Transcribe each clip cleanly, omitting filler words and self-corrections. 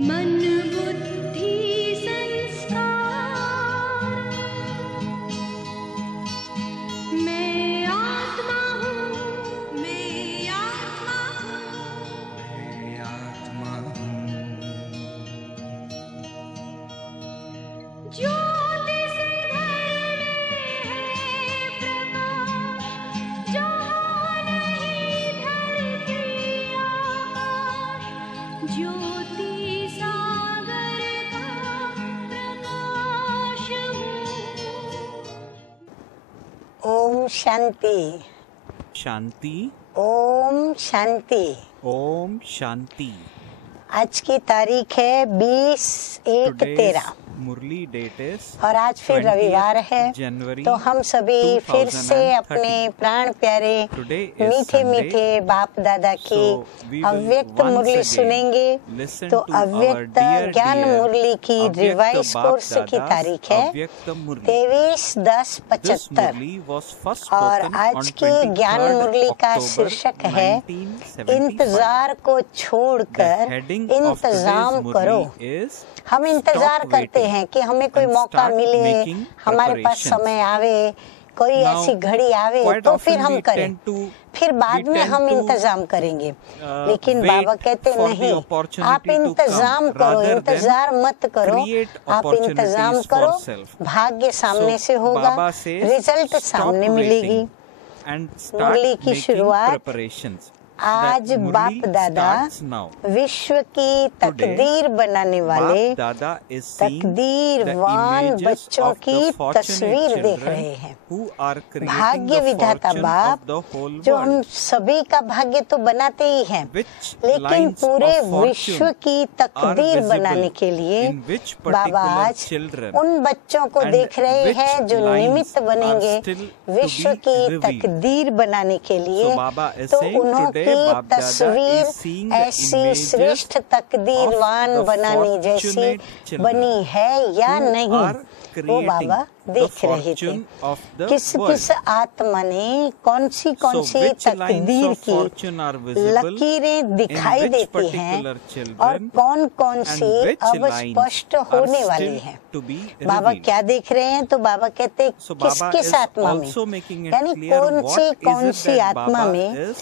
मन बुद्धि संस्कार, मैं आत्मा हूँ, मैं आत्मा हूँ, मैं आत्मा हूँ। ज्योति से घर में है प्रकाश, जहाँ नहीं धरती आकाश, ज्योति सागर का प्रकाश हूँ। ओम शांति। शांति। ओम शांति। ओम शांति। आज की तारीख है 20/1/13 मुरली डेट इज और आज फिर रविवार है, जनवरी तो हम सभी फिर से अपने प्राण प्यारे मीठे मीठे बाप दादा की अव्यक्त मुरली सुनेंगे। तो अव्यक्त ज्ञान मुरली की रिवाइज कोर्स की तारीख है 23/10/75 और आज की ज्ञान मुरली का शीर्षक है इंतजार को छोड़कर इंतजाम करो। हम इंतजार करते हैं कि हमें कोई मौका मिले, हमारे पास समय आवे, कोई ऐसी घड़ी आवे तो फिर हम करें, फिर बाद में हम इंतजाम करेंगे। लेकिन बाबा कहते नहीं, आप इंतजाम करो, इंतजार मत करो, आप इंतजाम करो, भाग्य सामने से होगा, रिजल्ट सामने मिलेगी। मुरली की शुरुआत आज बाप दादा विश्व की तकदीर बनाने वाले तकदीरवान बच्चों की तस्वीर देख रहे हैं। भाग्य विधाता बाप जो हम सभी का भाग्य तो बनाते ही हैं, लेकिन पूरे विश्व की तकदीर बनाने के लिए बाबा आज उन बच्चों को देख रहे हैं जो निमित्त बनेंगे विश्व की तकदीर बनाने के लिए। तो उन्होंने तस्वीर ऐसी श्रेष्ठ तकदीरवान बनाने जैसी बनी है या नहीं, वो बाबा देख रहे थे। किस किस आत्मा ने कौन सी तकदीर की लकीरें दिखाई देती हैं और कौन कौन सी अब स्पष्ट होने वाली है। बाबा क्या देख रहे हैं, तो बाबा कहते किस किस आत्मा में, यानी कौन सी आत्मा में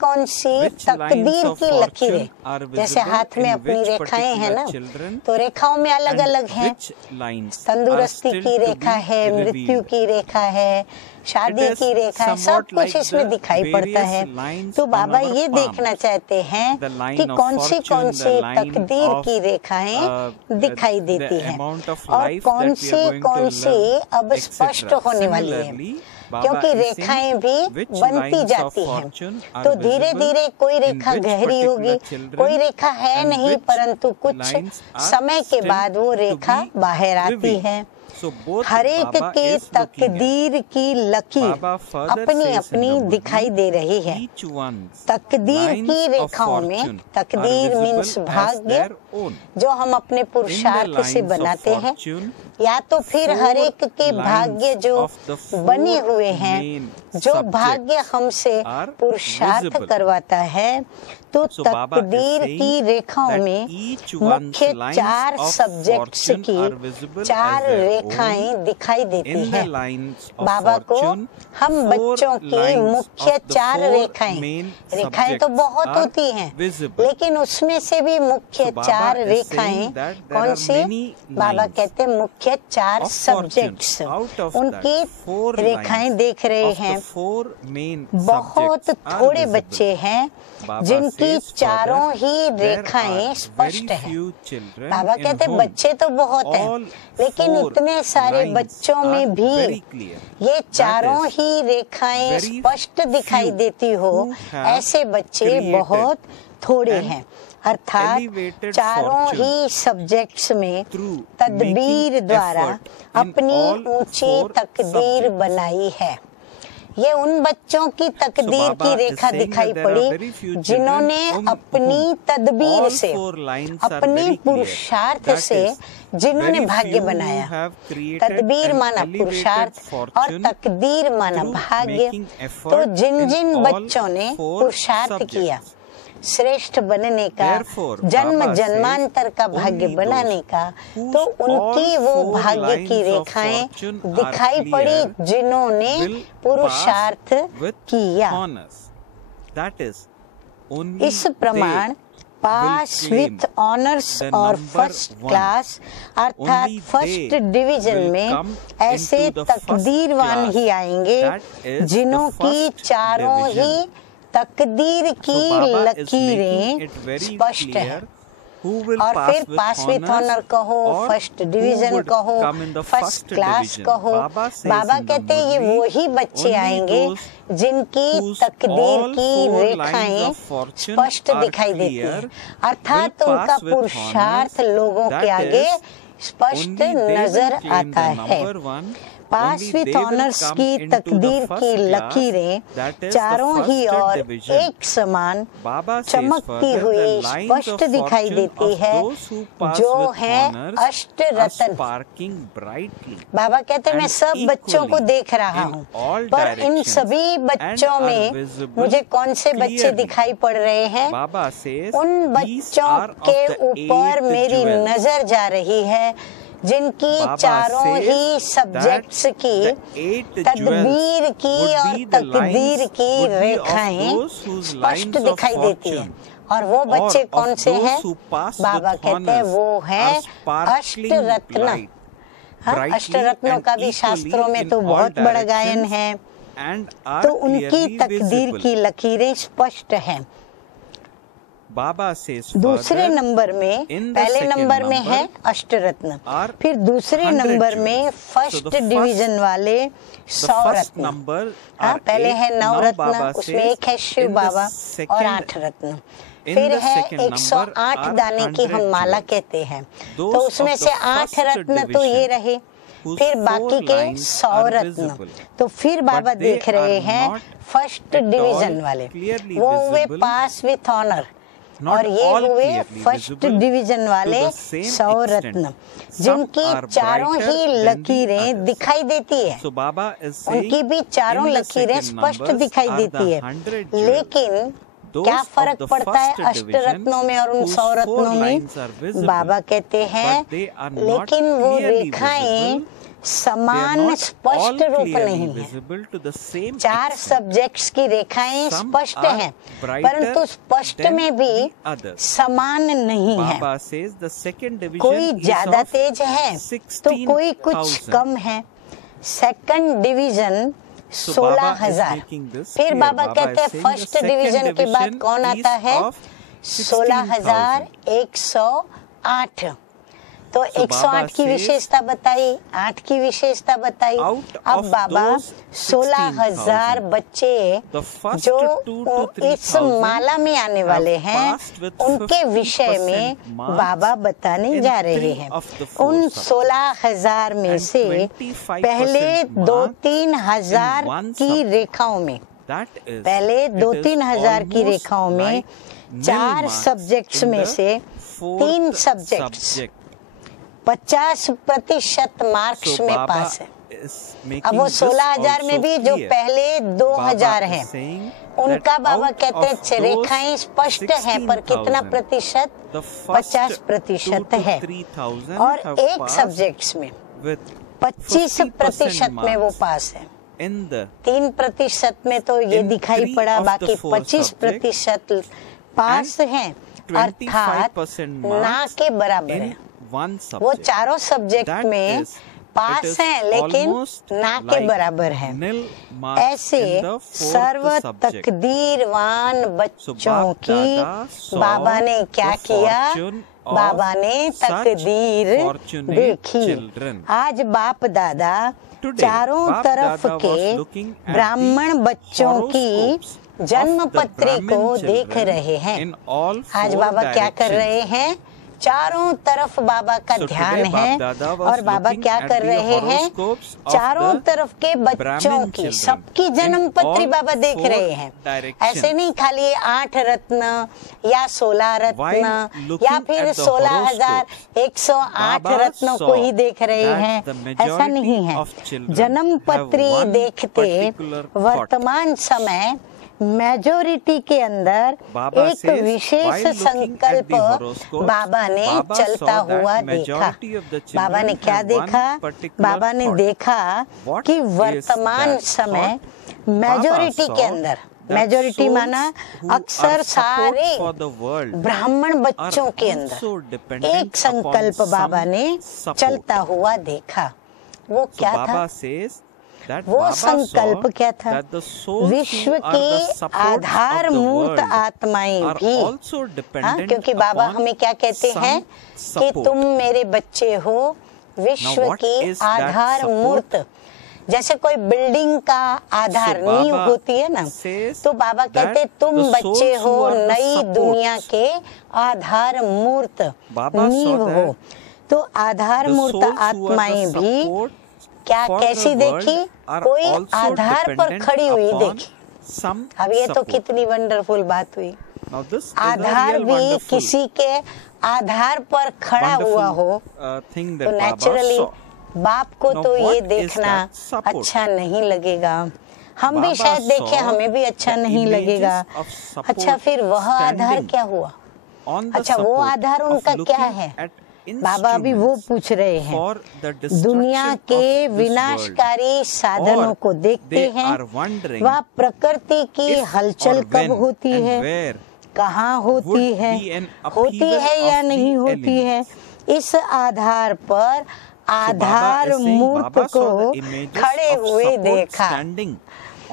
कौन सी तकदीर की लकीरें, जैसे हाथ में अपनी रेखाएं हैं ना, तो रेखाओं में अलग अलग हैं, तंदुरुस्ती की रेखा है, मृत्यु की रेखा है, शादी की रेखा है, सब कुछ इसमें दिखाई पड़ता है। तो बाबा ये देखना चाहते हैं कि कौन सी तकदीर की रेखाएं दिखाई देती हैं और कौन सी अब स्पष्ट होने वाली है, क्योंकि रेखाएं भी बनती जाती हैं। तो धीरे धीरे कोई रेखा गहरी होगी, कोई रेखा है नहीं, परंतु कुछ समय के बाद वो रेखा बाहर आती है। हर एक के तकदीर की लकीर अपनी अपनी दिखाई दे रही है। तकदीर की रेखाओं में, तकदीर मीन्स भाग्य जो हम अपने पुरुषार्थ से बनाते हैं, या तो फिर हर एक के भाग्य जो बने हुए हैं, जो भाग्य हमसे पुरुषार्थ करवाता है। तो तकदीर की रेखाओं में मुख्य 4 सब्जेक्ट्स की 4 रेखाएं दिखाई देती हैं। बाबा को हम बच्चों की मुख्य 4 रेखाएं तो बहुत होती हैं, लेकिन उसमें से भी मुख्य 4 रेखाएं कौन सी, बाबा कहते हैं मुख्य 4 सब्जेक्ट्स, उनकी रेखाएं देख रहे हैं। बहुत थोड़े बच्चे हैं जिनकी चारों ही रेखाएं स्पष्ट हैं। बाबा कहते बच्चे तो बहुत हैं, लेकिन इतने सारे बच्चों में भी ये चारों ही रेखाएं स्पष्ट दिखाई देती हो, ऐसे बच्चे बहुत थोड़े हैं। अर्थात चारों ही सब्जेक्ट्स में तदबीर द्वारा अपनी ऊंची तकदीर बनाई है। ये उन बच्चों की तकदीर की रेखा दिखाई पड़ी जिन्होंने अपनी तदबीर से, अपने पुरुषार्थ से जिन्होंने भाग्य बनाया। तदबीर माना पुरुषार्थ और तकदीर माना भाग्य। तो जिन जिन बच्चों ने पुरुषार्थ किया, श्रेष्ठ बनने का, Therefore, जन्म Baba जन्मांतर का says, भाग्य only बनाने those का, whose तो उनकी all वो four भाग्य की lines of रेखाएं fortune are दिखाई clear पड़ी जिन्होंने will पुरुषार्थ pass with किया। honors. That is, only इस प्रमाण they pass will claim with honours the और number फर्स्ट one. क्लास अर्थात Only first they division will में come ऐसे into the first तकदीरवान class. ही आएंगे That is जिन्हों the की first चारों division. ही तकदीर की So Baba is लकीरें making it very स्पष्ट clear है। who will और pass फिर with pass with honors honour कहो, or first who division would कहो, come in the first first class division. कहो। Baba says Baba in the कहते हैं ये Murli, वही बच्चे only आएंगे those जिनकी whose तकदीर all की four lines रेखाएं of fortune स्पष्ट are दिखाई देती clear हैं, अर्थात will उनका pass with पुरुषार्थ honors. लोगों के That आगे is, स्पष्ट only they नजर will claim आता the है। number one. Pass Only with they will honours come की into the तकदीर first की class. लकीरें That is the चारों ही first ओर division. एक समान Baba says चमकती further, हुई the lines स्पष्ट of दिखाई fortune देती of है, those who pass जो with है honors अष्ट are रत्न। sparking brightly. बाबा कहते हैं मैं And सब बच्चों को equally देख रहा in हूँ, all पर इन directions सभी बच्चों and are में visible मुझे कौन से बच्चे clearly. दिखाई पड़ रहे हैं? Baba says उन these बच्चों are of के the ऊपर 8 मेरी jewels. नजर जा रही है जिनकी Baba चारों says ही सब्जेक्ट्स that की the 8 तदबीर jewels की would और be the तकदीर lines- की would be of रेखाएं those whose स्पष्ट lines of दिखाई देती हैं। fortune और वो बच्चे or कौन of से those हैं? who pass बाबा with कहते हैं honors वो है are sparkling अष्टरत्न। bright- हाँ, brightly अष्टरत्नों का and भी equally शास्त्रों में in तो all बहुत बड़ा गायन directions है। and are तो उनकी clearly तकदीर visible. की लकीरें स्पष्ट हैं। Baba says दूसरे further, नंबर में in the पहले second नंबर में number है अष्टरत्न, are फिर दूसरे 100 नंबर में jewels. First So the first- division वाले the 100 first रत्न। number हाँ, are पहले 8. है Now नवरत्न, Baba उसमें says एक है शिव in the बाबा और second- 8 रत्न। in फिर the है second number 108 are दाने की 100 हम माला jewels. कहते हैं, Those तो उसमें of से the 8 first रत्न तो ये division रहे, whose फिर four बाकी के lines 100 are रत्न। visible. तो फिर बाबा But they देख रहे are हैं not first at all division वाले, clearly वो हुए visible. Pass with honour, Not और ये all हुए clearly फर्स्ट visible डिवीजन वाले to the same 100 extent. रत्न, Some जिनकी are चारों brighter ही than the लकीरें others. दिखाई देती है। So Baba is saying उनकी भी चारों in the लकीरें second स्पष्ट numbers दिखाई are देती the है, 100 jewels. लेकिन Those क्या of फर्क the पड़ता है first अष्टरत्नों में और उन division 100 whose रत्नों four में? lines are visible, बाबा कहते हैं but they are not लेकिन वो clearly रेखाएं visible. They are समान not all स्पष्ट रूप clearly नहीं है। visible to the same 4 extent. Subjects की रेखाएं Some स्पष्ट are हैं, brighter परंतु स्पष्ट than में भी the others. समान नहीं है। Baba says the second division कोई is ज्यादा of तेज है तो कोई कुछ 16,000. कम है। Second division So 16,000। Baba is making this फिर clear. बाबा Baba कहते हैं is saying first the second division के बाद division कौन is आता है? of 16,000. 16,108। तो So 108 Baba की says, विशेषता बताई, 8 की विशेषता बताई। Out अब of बाबा those 16,000 बच्चे The first जो 2 to इस 3,000 माला में आने वाले have हैं, passed with उनके विषय में 50% marks बाबा बताने in जा रहे 3 हैं। of the 4 उन subjects. 16,000 में And से 25% पहले marks 2-3 हजार in one की subject. रेखाओं में, That is, पहले it 2-3 is हजार की almost रेखाओं में like nil 4 marks subjects in में the से fourth 3 subjects subject. 50% marks So में Baba पास है। is अब making वो this 16,000 में also भी जो clear. पहले 2,000 Baba हैं, is saying उनका that बाबा out कहते हैं of those रेखाएं स्पष्ट हैं, पर कितना 16,000, प्रतिशत? the first 50% 2 to है। 3,000 और have एक passed सब्जेक्ट्स में with 25% में वो marks पास है। in the 3% में तो ये in दिखाई 3 पड़ा, of the बाकी 4 25% पास हैं, अर्थात 25% ना marks के बराबर in है। one वो subject. चारों सब्जेक्ट That में is, it पास is हैं, लेकिन almost ना के like बराबर है। nil marks ऐसे in the fourth serve subject. तकदीरवान So बच्चों Bap की Dada saw बाबा ने क्या the किया? fortune of बाबा ने such तकदीर fortunate देखी। children. आज बाप दादा Today, चारों Bap तरफ Dada के was looking at ब्राह्मण the बच्चों की horoscopes जन्म of the पत्री को Brahmin देख children रहे हैं। in all आज 4 बाबा क्या कर directions. रहे हैं? चारों तरफ बाबा का So ध्यान today, है, Bap Dada was और बाबा looking क्या at कर the रहे हैं? horoscopes of चारों the तरफ के बच्चों Brahmin की, children सबकी जन्म in पत्री all बाबा देख 4 रहे हैं। directions. ऐसे नहीं खाली 8 रत्न या 16 रत्न While looking या फिर at the 16,108 Baba रत्नों को saw ही देख रहे that हैं, the ऐसा majority नहीं है। of children जन्म have पत्री one देखते particular thought. वर्तमान समय मेजोरिटी के अंदर Baba एक says, wishes while looking at संकल्प the horoscopes, बाबा ने Baba चलता saw that हुआ देखा। majority of the children बाबा ने क्या have one देखा? particular बाबा ने thought. देखा What कि is वर्तमान that समय thought? मेजोरिटी Baba के saw अंदर, that मेजोरिटी souls माना who अक्सर are support सारे for the world ब्राह्मण बच्चों are के also अंदर dependent एक संकल्प upon बाबा some ने support. चलता हुआ देखा। वो So क्या था? Baba says that वो Baba संकल्प saw क्या था? that the souls विश्व who are की the supports Aadhaar of the मूर्त world आत्माएं are भी, also हाँ, dependent क्योंकि बाबा upon हमें क्या कहते some हैं कि support. तुम मेरे बच्चे हो, विश्व Now what की is that आधार support? मूर्त। जैसे कोई बिल्डिंग का आधार So नींव Baba होती है ना, says तो बाबा कहते that तुम the बच्चे souls हो, who are the नई supports. दुनिया के आधार मूर्त Baba saw नींव हो। that तो आधार the मूर्त souls who are आत्माएं the भी support क्या for कैसी the देखी? world are कोई also आधार पर dependent खड़ी हुई upon देखी। some अब ये तो support. कितनी वंडरफुल बात हुई। Now this is a Aadhaar real भी wonderful किसी के आधार पर खड़ा हुआ हो thing तो that Baba नेचुरली saw. बाप को Now तो ये what is देखना that support? अच्छा नहीं लगेगा। हम भी Baba शायद देखें, saw हमें भी अच्छा the नहीं images लगेगा। of support अच्छा फिर वह आधार standing क्या हुआ? on the अच्छा वो support आधार of उनका क्या looking है? at बाबा अभी वो instruments पूछ रहे हैं। for the destruction दुनिया of के this world. विनाशकारी साधनों Or को देखते they हैं। are wondering वह प्रकृति की if हलचल or कब when होती and है, where कहाँ होती would है, be an होती upheaval है या of नहीं the होती है। elements. इस आधार पर आधार is saying मूर्त Baba को saw the images खड़े of हुए support देखा। standing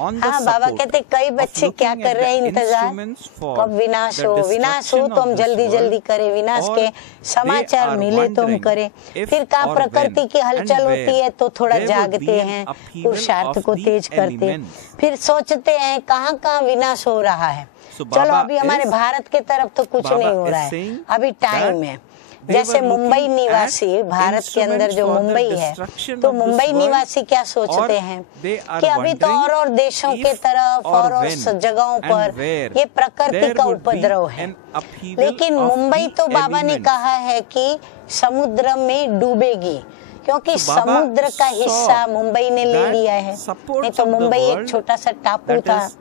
on the हाँ, बाबा support कहते कई of बच्चे क्या looking कर at रहे हैं the इंतजार, instruments for कब विनाश the हो, विनाश हो destruction तो हम of this जल्दी जल्दी world, करें, विनाश or के they समाचार are मिले तो हम wondering करें। if फिर कहाँ or प्रकृति when की हलचल and होती where है तो थोड़ा there would जागते be an हैं, upheaval पुरुषार्थ of को the तेज करते हैं। elements. फिर सोचते हैं कहाँ कहाँ विनाश हो रहा है। So चलो Baba अभी हमारे is- भारत के तरफ तो कुछ Baba नहीं हो is रहा है, saying अभी टाइम that है। they जैसे were मुंबई looking निवासी, at भारत के अंदर जो instruments for the मुंबई है, destruction तो of this मुंबई world, निवासी क्या सोचते or हैं they are कि अभी तो wondering और देशों के if तरफ or और when जगहों and पर where ये प्रकृति there का would be उपद्रव है। an upheaval लेकिन of मुंबई the तो बाबा ने elements. कहा है कि समुद्र में डूबेगी, क्योंकि So Baba समुद्र का saw हिस्सा मुंबई ने ले that लिया है। supports नहीं तो of the मुंबई एक world, छोटा सा टापू that था, is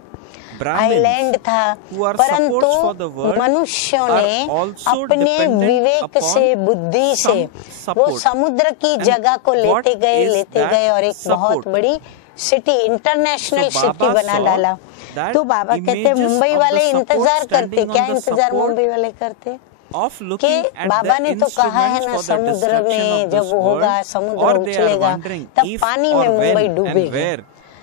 Brahmins, आइलैंड था, who are supports for the परंतु world, मनुष्यों are ने also अपने dependent विवेक upon से, बुद्धि से some वो support. समुद्र की And जगह को what लेते is गए और एक that बहुत support? बड़ी city, international So city Baba बना saw डाला। that तो बाबा कहते images मुंबई of the वाले support इंतजार करते, standing on क्या the इंतजार support मुंबई वाले करते of कि looking at बाबा the ने तो कहा है instruments ना for the समुद्र destruction में of जब this वो होगा, world, समुद्र or they are उछलेगा, wondering तब if पानी or में Mumbai when and डूबेगी। where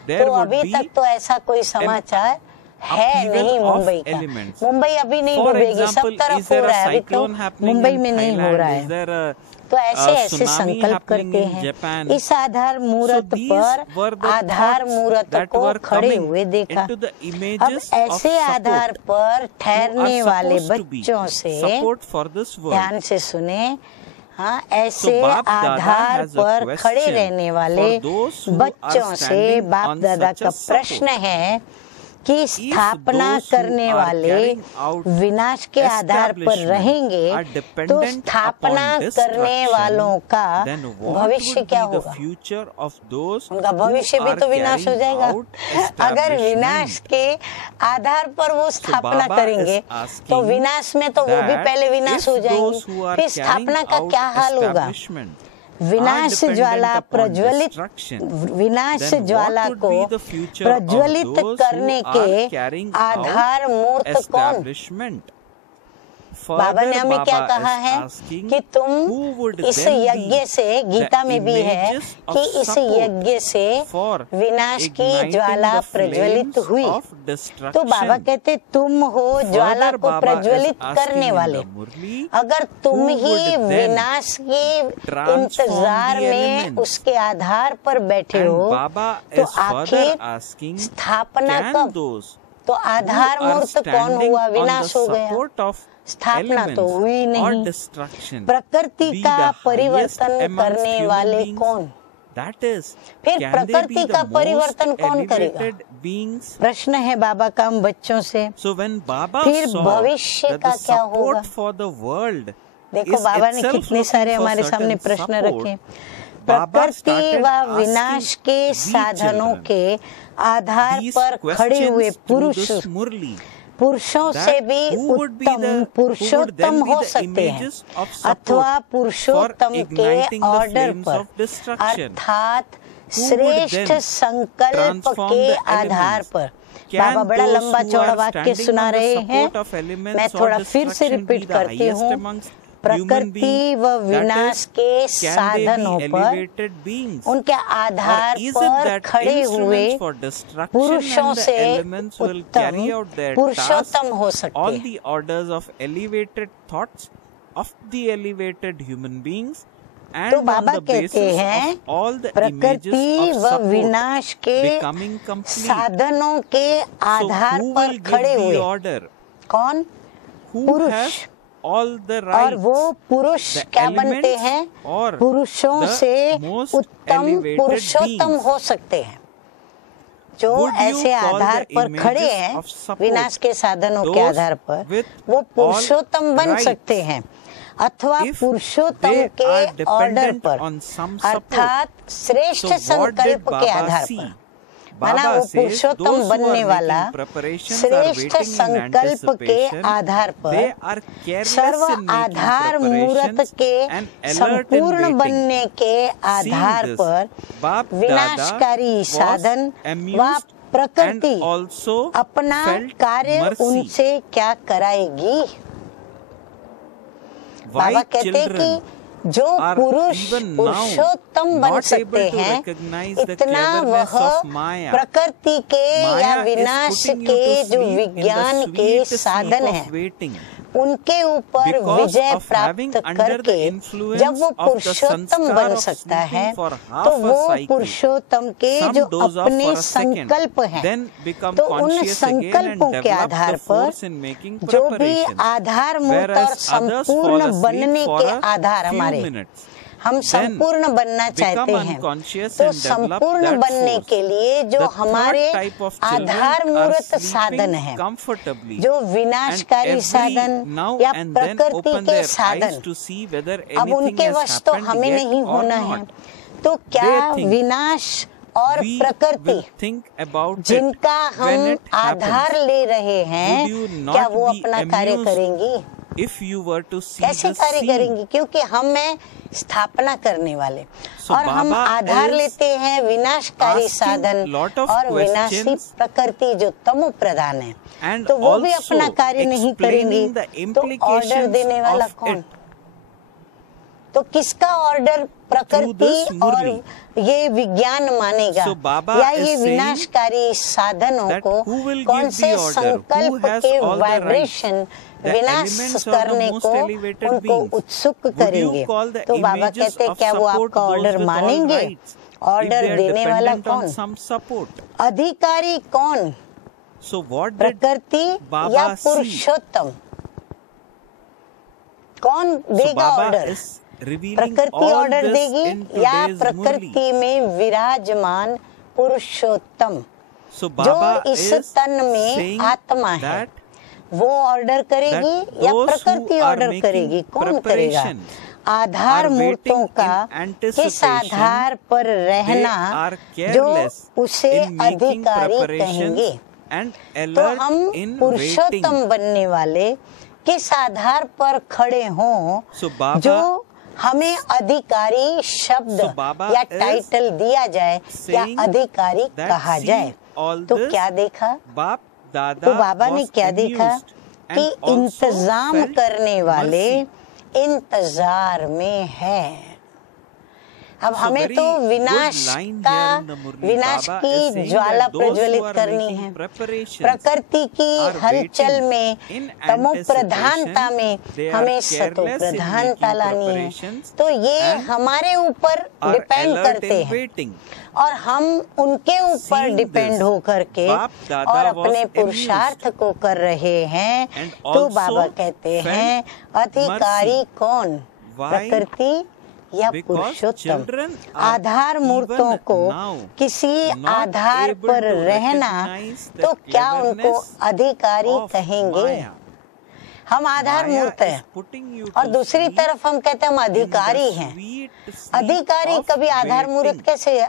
there तो would अभी be तक तो ऐसा कोई समाचार है upheaval नहीं of मुंबई का। elements. मुंबई अभी नहीं For डूबेगी, सब example, is तरफ हो there रहा a है, अभी तो cyclone happening मुंबई in में नहीं हो Thailand? रहा Is है। there a तो ऐसे ऐसे tsunami संकल्प happening करते in हैं। Japan? इस आधार मूर्त So these पर were the आधार thoughts मूर्त that को were खड़े coming हुए देखा। into the अब images of ऐसे आधार support पर who ठहरने are वाले supposed to be बच्चों से support for this world. ध्यान से सुने। हाँ, ऐसे So बाप दादा आधार has a पर question खड़े रहने वाले for those who are बच्चों से standing बाप on दादा such का a support. प्रश्न है कि स्थापना those who करने are वाले carrying out विनाश के आधार पर establishment रहेंगे are तो dependent स्थापना upon करने destruction, वालों का then what भविष्य would क्या be the होगा? future of those उनका who भविष्य भी are तो विनाश हो carrying जाएगा। out अगर विनाश establishment? के आधार पर वो स्थापना Baba करेंगे is asking तो विनाश में तो वो भी that पहले विनाश if हो those जाएंगे, who are फिर carrying स्थापना का out क्या हाल होगा? establishment विनाश are dependent ज्वाला upon प्रज्वलित, destruction, विनाश then what ज्वाला would को be the future of प्रज्वलित those who करने are के carrying आधार out मूर्त कौन? establishment? बाबा ने Further, हमें क्या Baba कहा is है asking कि who तुम would इस then यज्ञ be से, गीता में भी है images of कि इस support यज्ञ से for विनाश की igniting ज्वाला the प्रज्वलित flames हुई। of तो destruction. बाबा कहते तुम हो ज्वाला Further, को Baba प्रज्वलित is asking करने in वाले। the Murli, अगर तुम who ही would then विनाश के transform इंतजार the में elements? उसके आधार पर बैठे And हो Baba तो is further आखिर asking, स्थापना can कब? those तो who आधार are मूर्त कौन standing हुआ? on the विनाश हो गया, support of स्थापना तो elements हुई or नहीं। destruction प्रकृति be का the highest परिवर्तन amongst करने human वाले beings? कौन? That is, फिर can they प्रकृति be का the most परिवर्तन कौन करेगा? elevated beings? प्रश्न है बाबा का हम बच्चों से। So when Baba फिर saw भविष्य that का the क्या होगा? support for the world देखो is बाबा ने itself कितने looking सारे for हमारे सामने certain प्रश्न support, रखे। प्रकृति व विनाश के साधनों के आधार पर खड़े हुए पुरुषों से भी उत्तम पुरुषोत्तम हो सकते हैं अथवा पुरुषोत्तम के ऑर्डर पर अर्थात श्रेष्ठ संकल्प के आधार पर। बाबा बड़ा लंबा चौड़ा वाक्य सुना रहे हैं, मैं थोड़ा फिर से रिपीट करती हूँ। प्रकृति व विनाश के साधनों पर उनके आधार पर खड़े हुए पुरुषों से उत्तम पुरुषोत्तम हो सकते हैं। तो बाबा कहते हैं प्रकृति व विनाश के साधनों के आधार पर खड़े हुए कौन? पुरुष। और वो पुरुष क्या बनते हैं? पुरुषों से उत्तम पुरुषोत्तम हो सकते हैं जो ऐसे आधार पर खड़े हैं विनाश के साधनों के आधार पर, वो पुरुषोत्तम बन सकते हैं अथवा पुरुषोत्तम के ऑर्डर पर अर्थात श्रेष्ठ संकल्प के आधार पर। माना वो पुरुषोत्तम बनने वाला श्रेष्ठ संकल्प के आधार पर, सर्व आधार मूर्त के संपूर्ण बनने के आधार पर विनाशकारी साधन व प्रकृति अपना कार्य उनसे क्या कराएगी? बाबा कहते कि जो पुरुष पुरुषोत्तम बन सकते हैं, इतना वह प्रकृति के या विनाश के जो विज्ञान के साधन हैं उनके ऊपर विजय प्राप्त करके जब वो पुरुषोत्तम बन सकता है, तो वो पुरुषोत्तम के जो अपने संकल्प हैं, तो उन संकल्पों के आधार पर जो भी आधार मूर्त और संपूर्ण बनने के आधार हमारे, हम संपूर्ण बनना चाहते हैं, तो संपूर्ण बनने के लिए जो हमारे आधार मूर्त साधन है, जो विनाशकारी साधन या प्रकृति के साधन, अब उनके वश तो हमें नहीं होना है। तो क्या विनाश और प्रकृति जिनका हम आधार ले रहे हैं, क्या वो अपना कार्य करेंगी? कैसे कार्य करेंगी? क्योंकि हम हैं स्थापना करने वाले और हम आधार लेते हैं विनाशकारी साधन और विनाशी प्रकृति जो तमो प्रधान है, तो वो भी अपना कार्य नहीं करेंगी। तो ऑर्डर देने वाला कौन? तो किसका ऑर्डर प्रकृति और ये विज्ञान मानेगा या ये विनाशकारी साधनों को कौन से संकल्प के वाइब्रेशन विनाश करने को उनको उत्सुक करेंगे? तो बाबा कहते हैं क्या वो आपका ऑर्डर मानेंगे? ऑर्डर देने वाला कौन? अधिकारी कौन? प्रकृति या पुरुषोत्तम? कौन देगा ऑर्डर? प्रकृति ऑर्डर देगी या प्रकृति में विराजमान पुरुषोत्तम जो इस तन में आत्मा है, वो ऑर्डर करेगी या प्रकृति ऑर्डर करेगी? कौन करेगा? आधार मूर्तों का किस आधार पर रहना जो उसे अधिकारी कहेंगे? तो हम पुरुषोत्तम बनने वाले किस आधार पर खड़े हों जो हमें अधिकारी शब्द या टाइटल दिया जाए या अधिकारी कहा जाए? तो क्या देखा? तो बाबा ने क्या देखा कि इंतजाम करने वाले इंतजार में है। अब हमें तो विनाश की ज्वाला प्रज्वलित करनी है। प्रकृति की हलचल में तमो प्रधानता में हमें सतो प्रधानता लानी है। तो ये हमारे ऊपर डिपेंड करते हैं और हम उनके ऊपर डिपेंड हो करके और अपने पुरुषार्थ को कर रहे हैं। तो बाबा कहते हैं अधिकारी कौन? प्रकृति या पुरुषोत्तम? आधार मूर्तों को किसी आधार पर रहना, तो क्या उनको अधिकारी कहेंगे? हम आधार Maya मूर्त is हैं, putting you और to दूसरी sleep तरफ हम कहते हैं हम in the अधिकारी हैं। sweet sleep अधिकारी of कभी आधार मूर्त waiting. कैसे,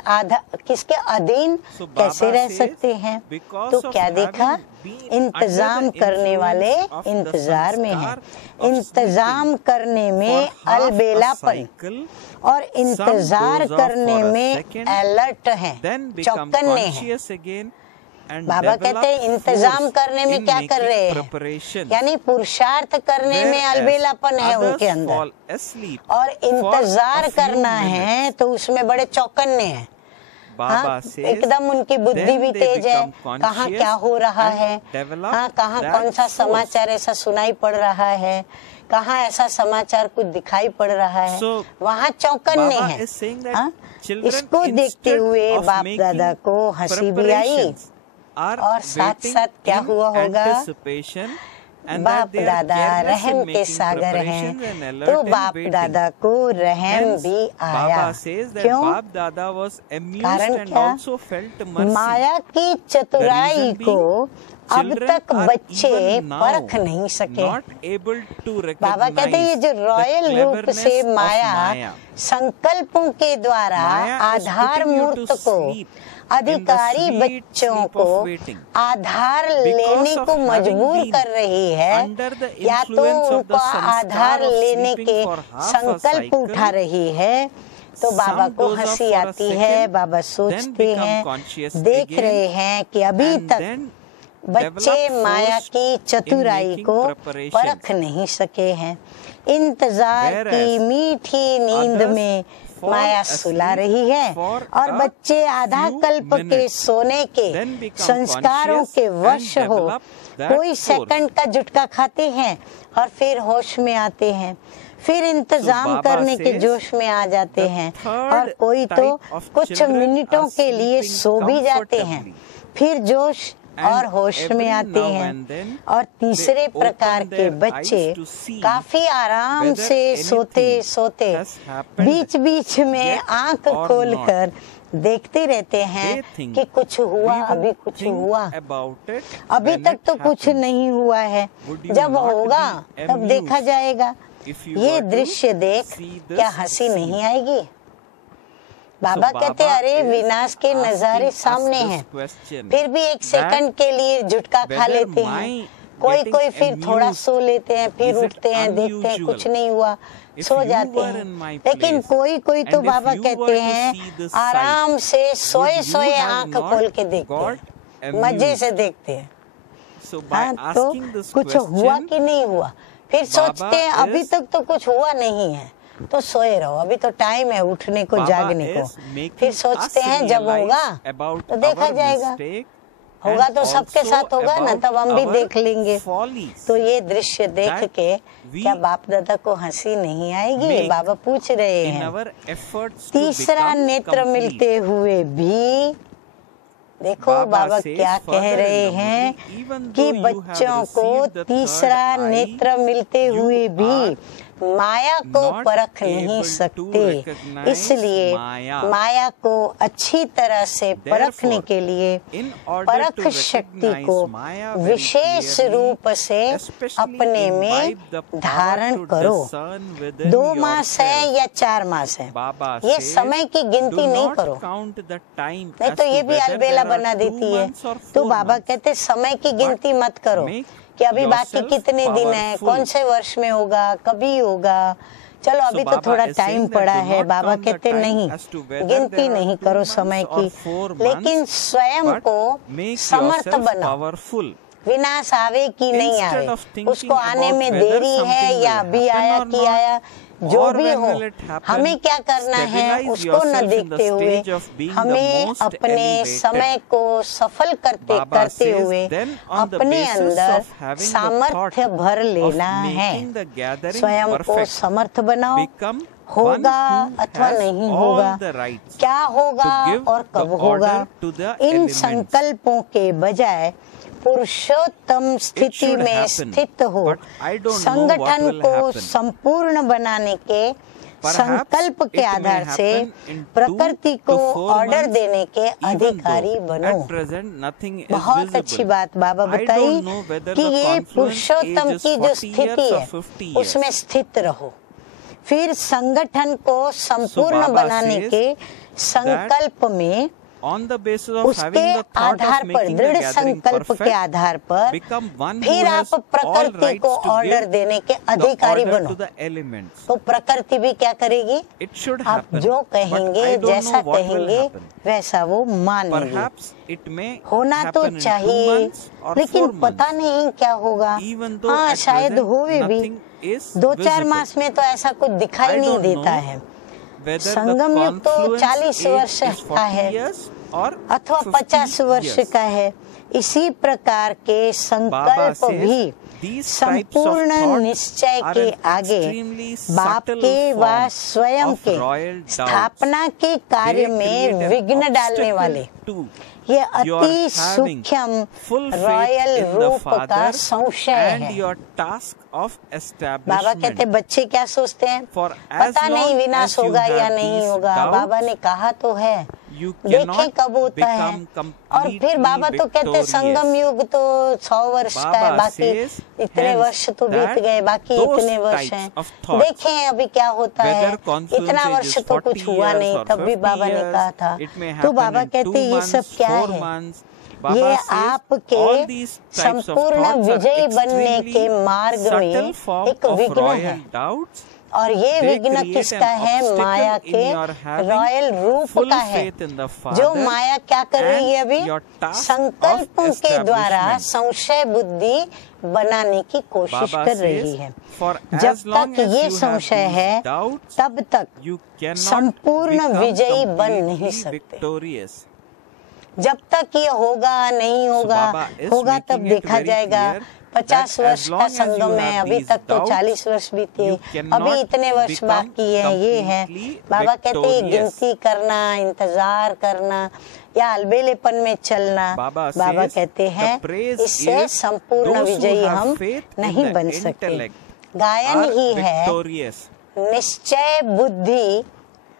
किसके अधीन So कैसे Baba रह says, सकते हैं? because तो of क्या देखा, having been इंतजाम under the करने वाले influence of the इंतजार में हैं। sanskar of इंतजाम sleeping करने में for half a अलबेलापन cycle, और इंतजार doze off करने for a में second, अलर्ट हैं, then become चौकन्ने हैं। conscious again and Baba develop कहते हैं इंतजाम force करने में in क्या कर making रहे हैं, preparations. यानी पुरुषार्थ करने में Whereas अलबेलापन है others उनके अंदर, fall asleep और for इंतजार a few करना minutes. है तो उसमें बड़े चौकन्ने हैं। Baba हाँ, says, एकदम उनकी बुद्धि then भी they तेज है, become कहाँ conscious क्या हो रहा and है, develop हाँ कहाँ that कौन सा force. समाचार ऐसा सुनाई पड़ रहा है, कहाँ ऐसा समाचार कुछ दिखाई पड़ रहा है, So, वहाँ चौकन्ने Baba हैं। is saying that हाँ, children इसको देखते instead हुए of बाप making दादा को हंसी भी आई, preparations are और साथ waiting साथ क्या in हुआ होगा, anticipation and बाप that they are दादा careless रहम in के making सागर preparations हैं, and alert तो and बाप waiting. दादा को रहम Hence, भी आया। Baba says that क्यों? Bap Dada was amused कारण and क्या? also felt mercy. माया की चतुराई The reason को being, अब children तक are बच्चे even now परख नहीं सके। not able to बाबा कहते हैं ये recognize जो the रॉयल रूप cleverness से of माया Maya. संकल्पों के द्वारा Maya is Aadhaar putting you मूर्त to को, sleep अधिकारी in the sweet बच्चों sleep को of waiting. आधार Because लेने of को having मजबूर been कर रही है, under the या तो influence of the उनको sanskar आधार of लेने sleeping के for half a संकल्प cycle, उठा रही है, तो बाबा some को doze off हंसी for a आती second, है। बाबा then सोचते become हैं, conscious देख again, रहे हैं कि अभी and तक then बच्चे develop माया force की in चतुराई making को preparations. परख नहीं सके हैं। इंतजार की Whereas मीठी नींद others में fall माया asleep सुला रही है, for और a बच्चे आधा few कल्प के minutes, सोने के then become संस्कारों conscious के and वश हो, develop that कोई force. सेकंड का झटका खाते हैं और फिर होश में आते हैं, फिर इंतजाम Baba करने के says, जोश में आ जाते the हैं, third और कोई तो type of कुछ children मिनटों are के लिए sleeping सो भी जाते हैं, comfortably. फिर जोश और And होश में every आते now हैं। and then और तीसरे they प्रकार open के their बच्चे eyes to see काफी आराम whether से सोते anything सोते has happened बीच बीच में yet आंख or खोलकर देखते रहते हैं They think कि कुछ हुआ, we will अभी कुछ think हुआ, about it अभी when तक it तो कुछ happens. नहीं हुआ है, Would you जब not होगा be तब देखा amused जाएगा। if you ये were to दृश्य देख see this क्या हंसी scene? नहीं आएगी? बाबा So कहते Baba अरे is विनाश के asking नजारे us सामने this हैं, question फिर भी एक सेकंड के लिए झुटका खा whether लेते my हैं, कोई getting कोई फिर थोड़ा amused, सो लेते हैं, फिर is it उठते हैं, देखते हैं कुछ unusual? नहीं हुआ, If सो you जाते were हैं। in my लेकिन place, कोई कोई तो and if बाबा you कहते were to हैं see this आराम sight, से सोए would you सोए have आंख not खोल के देखते got हैं, मजे amused? से देखते हैं। So by हाँ, तो asking this कुछ हुआ question, कि नहीं हुआ, फिर सोचते हैं अभी is- तक तो कुछ हुआ नहीं है, तो सोए रहो, अभी तो टाइम है उठने को, Baba जागने को। is making फिर us सोचते हैं जब realize होगा about तो देखा our जाएगा, mistake होगा and तो सबके also साथ होगा ना, about तब हम भी our देख लेंगे। follies तो ये दृश्य देख that के we क्या बाप दादा को हंसी नहीं आएगी? make बाबा पूछ रहे in हैं। our efforts to तीसरा become नेत्र complete. मिलते हुए भी देखो बाबा says क्या further कह in रहे the हैं movie, even कि though you have बच्चों को received the तीसरा third eye, नेत्र मिलते you हुए भी are माया को not परख able नहीं to सकते, recognize इसलिए Maya. माया को अच्छी तरह से परखने Therefore, के लिए in order परख to शक्ति recognize को Maya very विशेष clearly, रूप से especially अपने में imbibe the power धारण to करो। discern within 2 मास है yourself. या 4 मास है, Baba ये says, समय की गिनती do नहीं not करो, count the time नहीं as तो to ये भी whether अलबेला there are बना 2 देती है। months or तो 4 बाबा months. कहते समय की गिनती मत करो make कि अभी बाकी yourself कितने दिन है, powerful. कौन से वर्ष में होगा, कभी होगा, चलो अभी तो Baba थोड़ा is टाइम saying that पड़ा do है। not बाबा count the कहते time नहीं, as to whether गिनती there are नहीं 2 करो months समय or की, 4 लेकिन months, स्वयं but को make समर्थ yourself बनाओ। powerful. विनाश आवे कि नहीं Instead आवे, of thinking उसको आने about में whether देरी है something या will अभी happen आया or कि not, आया, जो or भी when हो, will it happen, हमें क्या करना है stabilize उसको न yourself in the देखते हुए stage of being the हमें most अपने elevated. समय को सफल Baba करते says, हुए then on the अपने basis अंदर of having the सामर्थ्य thought भर of लेना है, making the gathering स्वयं को perfect, समर्थ बनाओ, become होगा one who अथवा has नहीं all होगा, the rights क्या होगा to give और the कब order होगा, to the इन elements. संकल्पों के बजाय पुरुषोत्तम स्थिति should में happen, स्थित हो, but I don't know what संगठन will को happen. संपूर्ण बनाने के संकल्प के आधार से प्रकृति को ऑर्डर देने के अधिकारी बनो। बहुत अच्छी बात बाबा बताई कि ये पुरुषोत्तम की जो स्थिति है उसमें स्थित रहो। फिर संगठन को संपूर्ण बनाने के संकल्प में उसके आधार पर, दृढ़ संकल्प के आधार पर फिर आप प्रकृति को ऑर्डर देने के अधिकारी बनो। तो प्रकृति भी क्या करेगी? आप जो कहेंगे, जैसा कहेंगे वैसा वो मान लेगी। होना तो चाहिए लेकिन पता नहीं क्या होगा। हाँ, शायद होवे भी। 2-4 मास में तो ऐसा कुछ दिखाई नहीं देता है। संगम युग तो 40 वर्ष का है अथवा 50 वर्ष का है। इसी प्रकार के संकल्प भी संपूर्ण निश्चय के आगे बाप के व स्वयं के स्थापना के कार्य में विघ्न डालने वाले ये अति सूक्ष्म रॉयल रूप का संशय है। बाबा कहते बच्चे क्या सोचते हैं, पता नहीं विनाश होगा या नहीं होगा। बाबा ने कहा तो है, देखें कब होता है। और फिर बाबा तो कहते संगम युग तो 100 वर्ष का है, बाकी इतने वर्ष तो बीत गए, बाकी इतने वर्ष हैं, देखें अभी क्या होता है। इतना वर्ष तो कुछ हुआ नहीं, तब भी बाबा ने कहा था। तो बाबा कहते ये सब क्या है? ये आपके संपूर्ण विजयी बनने के मार्ग में एक विघ्न है। और ये विघ्न किसका है? माया के रॉयल रूप का है। जो माया क्या कर रही है अभी? संकल्पों के द्वारा संशय बुद्धि बनाने की कोशिश कर रही है। जब तक ये संशय है तब तक संपूर्ण विजयी बन नहीं सकते। जब तक ये होगा नहीं होगा, होगा तब देखा जाएगा। 50 वर्ष का संगम है, अभी तक तो 40 वर्ष बीते, अभी इतने वर्ष बाकी है। ये है बाबा कहते हैं गिनती करना, इंतजार करना या अलबेलेपन में चलना। बाबा कहते हैं इससे संपूर्ण विजयी हम नहीं बन सकते। गायन ही है निश्चय बुद्धि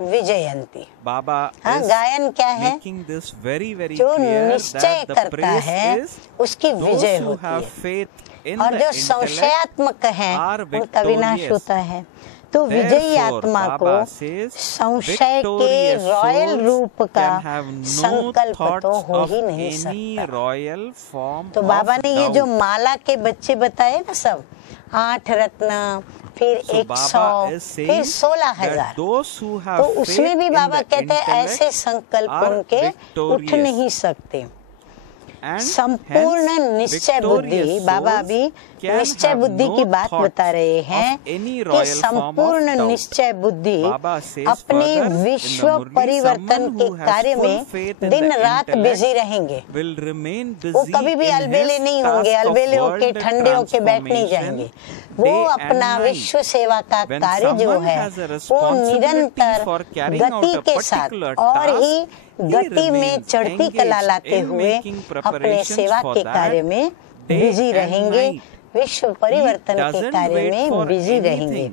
विजयंती। बाबा हाँ, गायन क्या है? जो निश्चय करता है उसकी विजय होती है, और जो संशयात्मक है उनका विनाश होता है। तो विजयी आत्मा को संशय के रॉयल रूप का संकल्प तो हो ही नहीं सकता। तो बाबा ने ये जो माला के बच्चे बताए ना, सब 8 रत्न, फिर 100, फिर 16,000, तो उसमें भी बाबा कहते हैं ऐसे संकल्प उनके उठ नहीं सकते। संपूर्ण निश्चय बुद्धि, बाबा अभी निश्चय बुद्धि की बात बता रहे हैं कि संपूर्ण निश्चय बुद्धि अपने विश्व परिवर्तन के कार्य में दिन रात बिजी रहेंगे। वो कभी भी अलबेले नहीं होंगे, अलबेले होके ठंडे होके बैठ नहीं जाएंगे। वो अपना विश्व सेवा का कार्य जो है वो निरंतर गति के साथ और ही गति में चढ़ती कला लाते हुए अपने सेवा के कार्य में बिजी रहेंगे, विश्व परिवर्तन के कार्य में बिजी रहेंगे।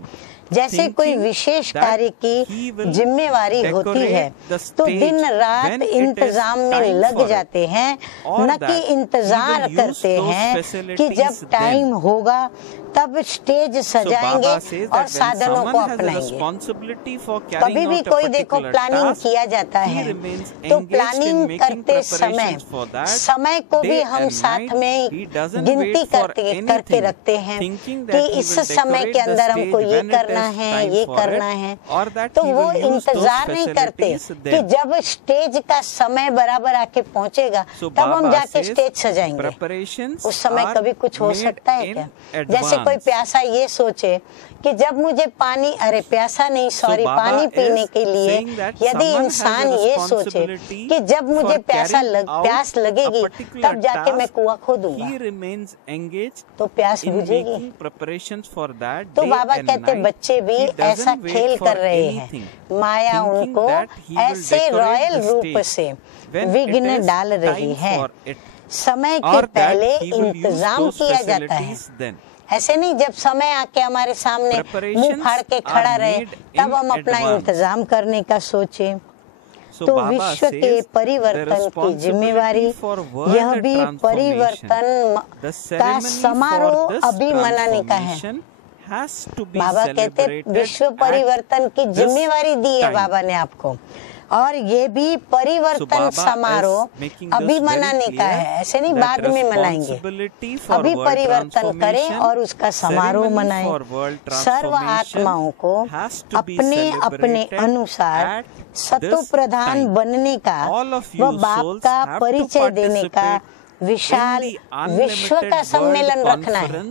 जैसे कोई विशेष कार्य की जिम्मेवारी होती है तो दिन रात इंतजाम में लग जाते हैं, न कि इंतजार करते हैं कि जब टाइम होगा तब स्टेज सजाएंगे और साधनों को अपनाएंगे। कभी भी कोई देखो प्लानिंग किया जाता है तो प्लानिंग करते समय को भी हम साथ में गिनती करके रखते हैं कि इस समय के अंदर हमको ये करना है, ये करना है। तो वो इंतजार नहीं करते कि जब स्टेज का समय बराबर आके पहुंचेगा तब हम जाके स्टेज सजाएंगे। उस समय कभी कुछ हो सकता है क्या? जैसे कोई प्यासा ये सोचे कि जब मुझे पानी, अरे प्यासा नहीं सॉरी, पानी पीने के लिए यदि इंसान ये सोचे कि जब मुझे प्यास लगेगी तब जाके मैं कुआं खोदूंगा तो प्यास बुझेगी। तो बाबा कहते बच्चे भी ऐसा खेल कर रहे हैं, माया उनको ऐसे रॉयल रूप से विघ्न डाल रही है। समय के पहले इंतजाम किया जाता है ऐसे नहीं जब समय आके हमारे सामने मुंह फाड़ के खड़ा रहे तब हम अपना इंतजाम करने का सोचें। तो विश्व के परिवर्तन की जिम्मेवारी, यह भी परिवर्तन का समारोह अभी मनाने का है। बाबा कहते विश्व परिवर्तन की जिम्मेवारी दी है बाबा ने आपको, और ये भी परिवर्तन समारोह अभी मनाने का है। ऐसे नहीं बाद में मनाएंगे, अभी परिवर्तन करें और उसका समारोह मनाएं। सर्व आत्माओं को अपने अपने अनुसार सतो प्रधान बनने का व बाप का परिचय देने का विशाल विश्व का सम्मेलन रखना है।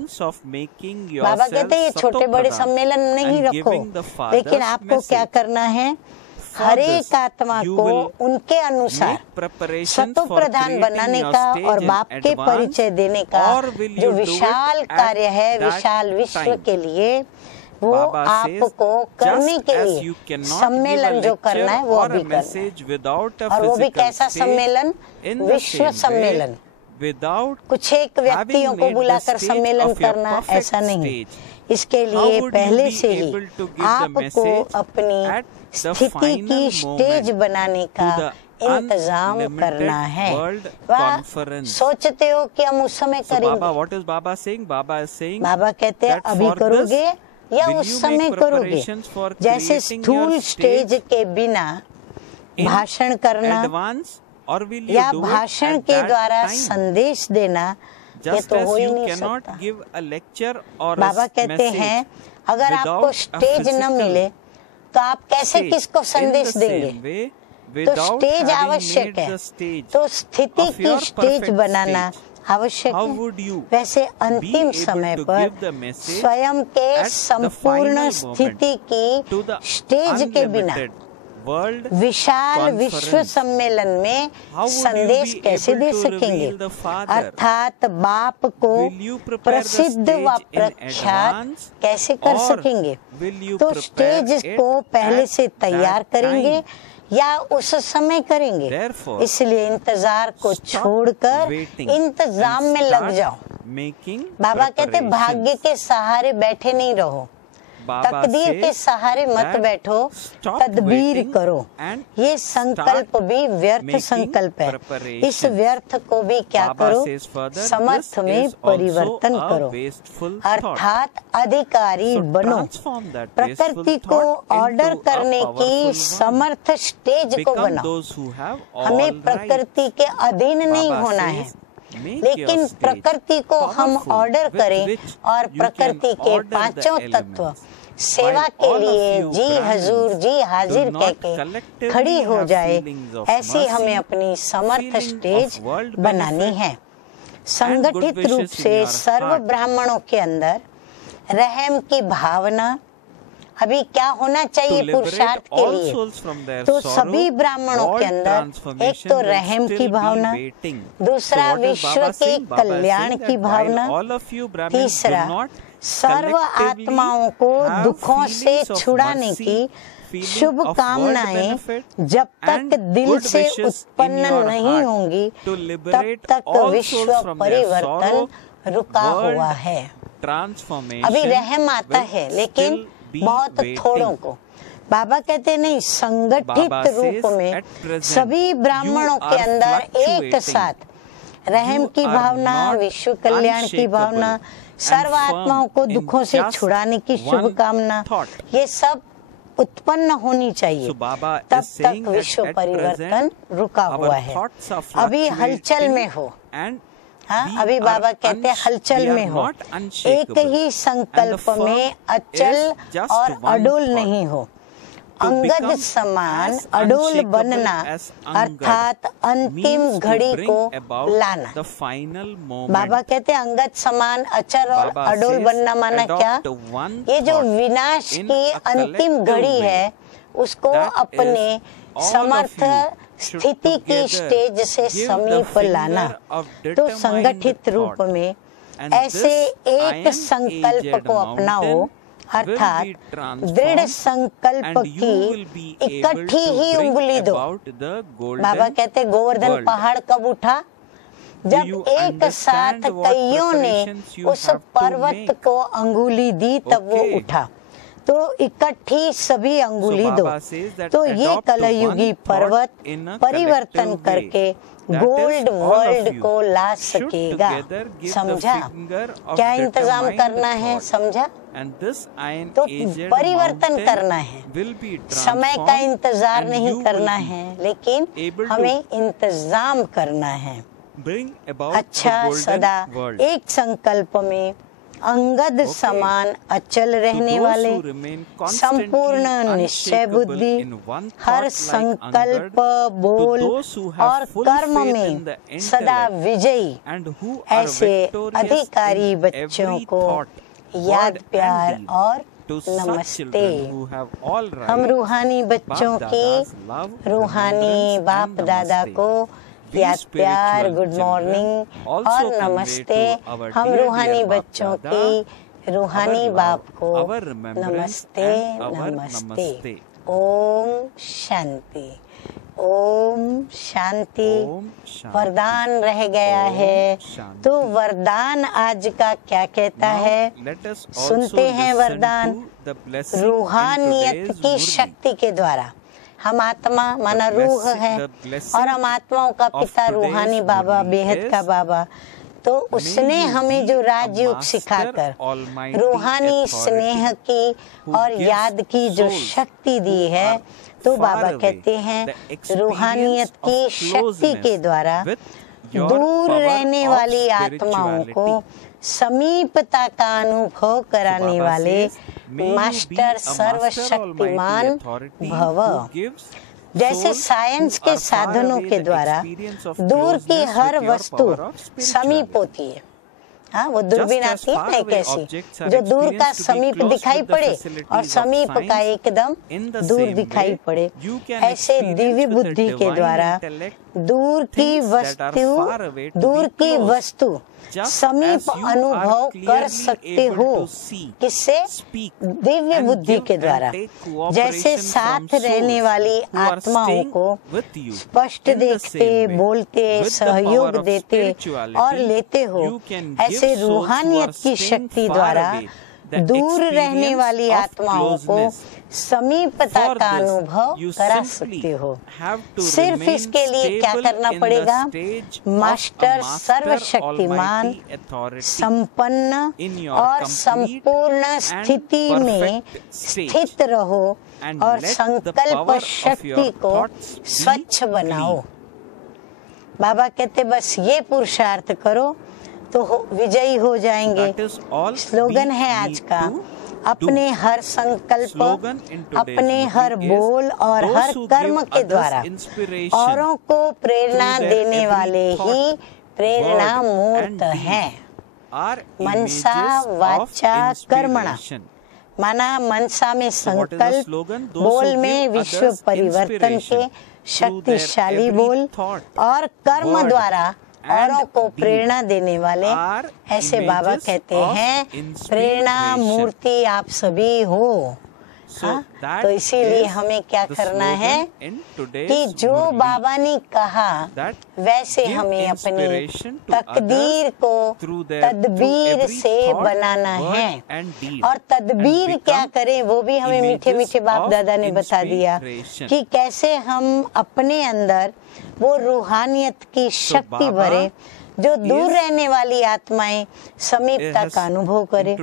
बाबा कहते हैं ये छोटे बड़े सम्मेलन नहीं रखो, लेकिन आपको क्या करना है, हर एक आत्मा को उनके अनुसार सतो प्रधान बनाने का और बाप के परिचय देने का जो विशाल कार्य है विशाल विश्व के लिए, वो आपको करने के लिए सम्मेलन जो करना है वो अभी करना है। और वो भी कैसा सम्मेलन, विश्व सम्मेलन। कुछ एक व्यक्तियों को बुलाकर सम्मेलन करना ऐसा नहीं, इसके लिए पहले से ही आपको अपनी स्थिति की स्टेज बनाने का इंतजाम करना है। वह सोचते हो कि हम उस समय करेंगे, बाबा कहते हैं अभी करोगे या उस समय करोगे। जैसे स्थूल स्टेज के बिना भाषण करना या भाषण के द्वारा संदेश देना ये तो हो ही नहीं सकता। बाबा कहते हैं अगर आपको स्टेज न मिले तो आप कैसे किसको संदेश देंगे। तो स्टेज आवश्यक है, तो स्थिति की स्टेज बनाना आवश्यक है। वैसे अंतिम समय पर स्वयं के संपूर्ण स्थिति की स्टेज के बिना विशाल विश्व सम्मेलन में संदेश कैसे दे सकेंगे, अर्थात बाप को प्रसिद्ध व प्रख्यात कैसे कर सकेंगे। तो स्टेज को पहले से तैयार करेंगे या उस समय करेंगे। इसलिए इंतजार को छोड़कर इंतजाम में लग जाओ। बाबा कहते भाग्य के सहारे बैठे नहीं रहो, तकदीर के सहारे मत बैठो, तदबीर करो। ये संकल्प भी व्यर्थ संकल्प है। इस व्यर्थ को भी क्या करो, समर्थ में परिवर्तन करो, अर्थात अधिकारी बनो। प्रकृति को ऑर्डर करने की समर्थ स्टेज को बनाओ। हमें प्रकृति के अधीन नहीं होना है, लेकिन प्रकृति को हम ऑर्डर करें और प्रकृति के पांचों तत्व सेवा के लिए जी हजूर जी हाजिर कहके खड़ी हो जाए। ऐसी हमें अपनी समर्थ स्टेज बनानी है। संगठित रूप से सर्व ब्राह्मणों के अंदर रहम की भावना अभी क्या होना चाहिए पुरुषार्थ के लिए। तो सभी ब्राह्मणों के अंदर एक तो रहम की भावना, दूसरा विश्व के कल्याण की भावना, तीसरा सर्व आत्माओं को दुखों से छुड़ाने की शुभ कामनाएं जब तक दिल से उत्पन्न नहीं होंगी तब तक विश्व परिवर्तन रुका हुआ है। अभी रहम आता है लेकिन बहुत थोड़ों को। बाबा कहते नहीं, संगठित रूप में सभी ब्राह्मणों के अंदर एक साथ रहम की भावना, विश्व कल्याण की भावना, सर्व आत्माओं को दुखों से छुड़ाने की शुभ कामना, ये सब उत्पन्न होनी चाहिए। तब तक विश्व परिवर्तन रुका हुआ है, अभी हलचल में हो। हाँ, अभी बाबा कहते हैं हलचल में हो, एक ही संकल्प में अचल और अडोल नहीं हो। अंगद समान अडोल बनना अर्थात अंतिम घड़ी को लाना। बाबा कहते हैं अंगद समान अचल और अडोल बनना माना क्या, ये जो विनाश की अंतिम घड़ी है उसको अपने समर्थ स्थिति की स्टेज से समीप लाना। तो संगठित रूप में ऐसे एक संकल्प को अपनाओ, अर्थात दृढ़ संकल्प की इकट्ठी ही उंगली दो। बाबा कहते गोवर्धन पहाड़ कब उठा, जब एक साथ कईयों ने उस पर्वत को अंगुली दी तब वो उठा। तो इकट्ठी सभी अंगुली दो। तो ये कलयुगी पर्वत परिवर्तन करके गोल्ड वर्ल्ड को ला सकेगा। समझा? क्या इंतजाम करना है? समझा? तो परिवर्तन करना है, समय का इंतजार नहीं करना है, लेकिन हमें इंतजाम करना है। अच्छा सदा एक संकल्प में अंगद समान अचल रहने वाले, संपूर्ण निश्चय बुद्धि, हर संकल्प बोल और कर्म में सदा विजयी, ऐसे अधिकारी बच्चों को याद प्यार और नमस्ते। हम रूहानी बच्चों की रूहानी बाप दादा को याद प्यार, गुड मॉर्निंग और नमस्ते। हम रूहानी बच्चों की रूहानी बाप को नमस्ते नमस्ते। ओम शांति, ओम शांति। वरदान रह गया है, तो वरदान आज का क्या कहता है? सुनते हैं वरदान। रूहानियत की शक्ति के द्वारा हम आत्मा माना रूह है, और हम आत्माओं का पिता रूहानी बाबा, बेहद का बाबा, तो उसने हमें जो राजयोग सिखाकर रूहानी स्नेह की और याद की जो शक्ति दी है, तो बाबा कहते हैं रूहानियत की शक्ति के द्वारा दूर रहने वाली आत्माओं को समीपता का अनुभव कराने वाले मास्टर सर्वशक्तिमान भव। जैसे साइंस के साधनों के द्वारा दूर की हर वस्तु समीप होती है। हाँ, वो दूरबीन आती है ना कैसी, जो दूर का समीप दिखाई पड़े और समीप का एकदम दूर दिखाई पड़े। ऐसे दिव्य बुद्धि के द्वारा दूर की वस्तु समीप अनुभव कर सकते हो। किससे? दिव्य बुद्धि के द्वारा। जैसे साथ रहने वाली आत्माओं को स्पष्ट देखते, बोलते, सहयोग देते और लेते हो, ऐसे रूहानियत की शक्ति द्वारा दूर रहने वाली आत्माओं को समीपता का अनुभव करा सकते हो। सिर्फ इसके लिए क्या करना पड़ेगा? मास्टर सर्वशक्तिमान, संपन्न और संपूर्ण स्थिति में स्थित रहो और संकल्प शक्ति को स्वच्छ बनाओ। बाबा कहते बस ये पुरुषार्थ करो तो विजयी हो जाएंगे। स्लोगन है आज का, अपने हर संकल्प, अपने हर बोल और हर कर्म के द्वारा औरों को प्रेरणा देने वाले ही प्रेरणा मूर्त हैं। मनसा वाचा कर्मणा, माना मनसा में संकल्प, बोल में विश्व परिवर्तन के शक्तिशाली बोल और कर्म द्वारा औरों को प्रेरणा देने वाले। ऐसे बाबा कहते हैं प्रेरणा मूर्ति आप सभी हो। हाँ? तो इसीलिए हमें क्या करना है कि जो बाबा ने कहा वैसे हमें अपनी तकदीर को तदबीर से बनाना है। और तदबीर क्या करें वो भी हमें मीठे मीठे बाप दादा ने बता दिया कि कैसे हम अपने अंदर वो रूहानियत की शक्ति भरे, जो दूर रहने वाली आत्माएं समीपता का अनुभव करें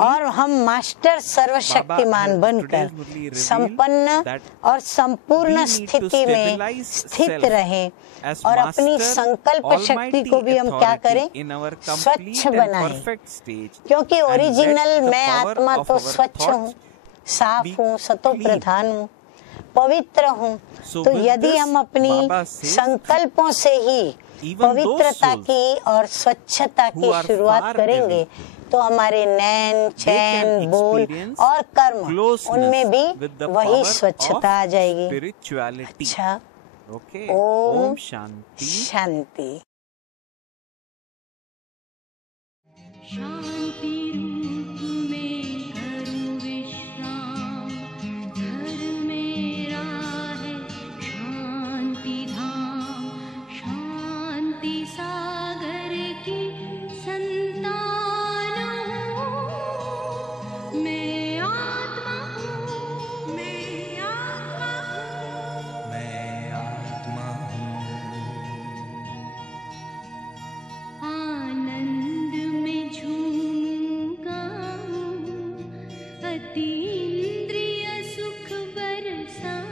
और हम मास्टर सर्वशक्तिमान बनकर संपन्न और संपूर्ण स्थिति में स्थित रहें। और अपनी संकल्प शक्ति को भी हम क्या करें? स्वच्छ बनाएं, क्योंकि ओरिजिनल मैं आत्मा तो स्वच्छ हूँ, साफ हूँ, सतो प्रधान हूँ, पवित्र हूँ। तो यदि हम अपनी संकल्पों से ही पवित्रता की और स्वच्छता की शुरुआत करेंगे तो हमारे नैन, चैन, बोल और कर्म उनमें भी वही स्वच्छता आ जाएगी। अच्छा, ओम शांति। शांति रूप में करूं विश्राम, घर मेरा है शांति धाम, शांति सा अतीन्द्रिय सुख बरसाए।